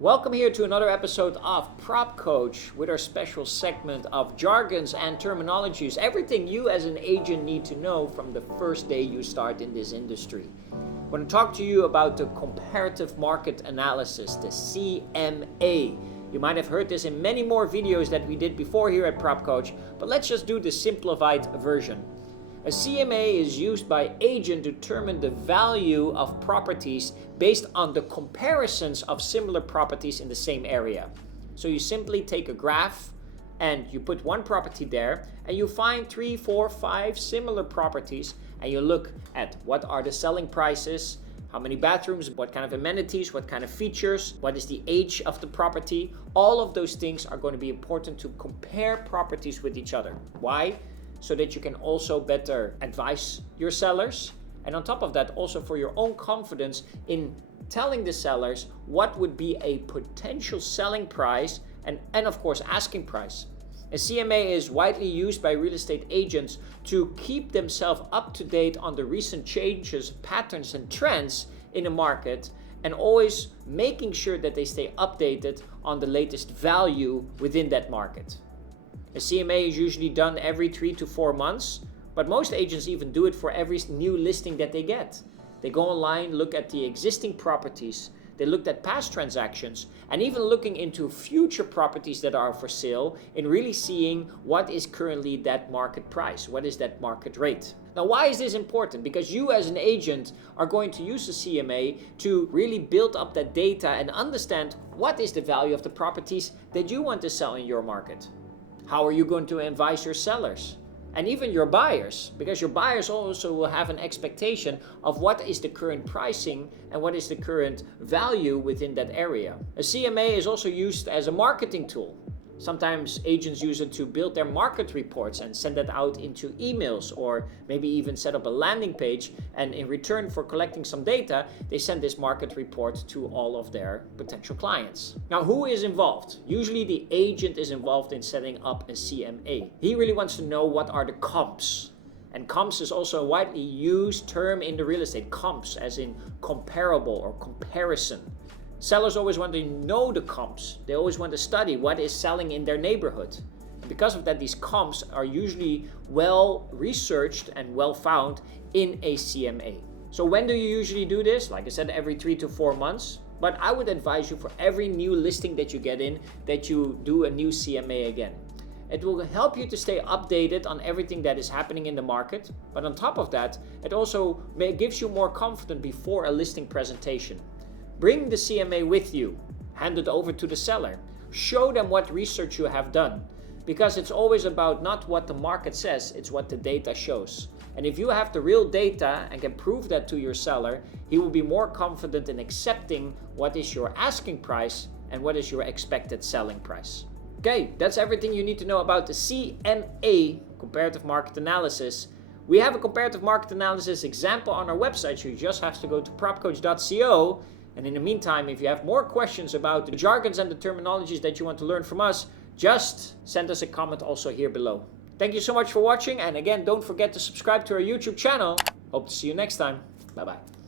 Welcome here to another episode of PropCoach with our special segment of jargons and terminologies. Everything you as an agent need to know from the first day you start in this industry. I want to talk to you about the Comparative Market Analysis, the CMA. You might have heard this in many more videos that we did before here at PropCoach, but let's just do the simplified version. A CMA is used by agents to determine the value of properties based on the comparisons of similar properties in the same area. So you simply take a graph and you put one property there and you find 3, 4, 5 similar properties and you look at what are the selling prices, how many bathrooms, what kind of amenities, what kind of features, what is the age of the property. All of those things are going to be important to compare properties with each other. Why? So that you can also better advise your sellers. And on top of that, also for your own confidence in telling the sellers what would be a potential selling price and of course asking price. A CMA is widely used by real estate agents to keep themselves up to date on the recent changes, patterns and trends in the market, and always making sure that they stay updated on the latest value within that market. A CMA is usually done every 3 to 4 months, but most agents even do it for every new listing that they get. They go online, look at the existing properties, they looked at past transactions, and even looking into future properties that are for sale and really seeing what is currently that market price, what is that market rate. Now, why is this important? Because you as an agent are going to use the CMA to really build up that data and understand what is the value of the properties that you want to sell in your market. How are you going to advise your sellers and even your buyers? Because your buyers also will have an expectation of what is the current pricing and what is the current value within that area. A CMA is also used as a marketing tool. Sometimes agents use it to build their market reports and send that out into emails, or maybe even set up a landing page, and in return for collecting some data, they send this market report to all of their potential clients. Now, who is involved? Usually the agent is involved in setting up a CMA. He really wants to know what are the comps. And comps is also a widely used term in the real estate. Comps as in comparable or comparison. Sellers always want to know the comps. They always want to study what is selling in their neighborhood. And because of that, these comps are usually well researched and well found in a CMA. So when do you usually do this? Like I said, every 3 to 4 months. But I would advise you for every new listing that you get in, that you do a new CMA again. It will help you to stay updated on everything that is happening in the market. But on top of that, it also gives you more confidence before a listing presentation. Bring the CMA with you, hand it over to the seller, show them what research you have done, because it's always about not what the market says, it's what the data shows. And if you have the real data and can prove that to your seller, he will be more confident in accepting what is your asking price and what is your expected selling price. Okay, that's everything you need to know about the CMA, Comparative Market Analysis. We have a comparative market analysis example on our website, so you just have to go to propcoach.co. And in the meantime, if you have more questions about the jargons and the terminologies that you want to learn from us, just send us a comment also here below. Thank you so much for watching. And again, don't forget to subscribe to our YouTube channel. Hope to see you next time. Bye-bye.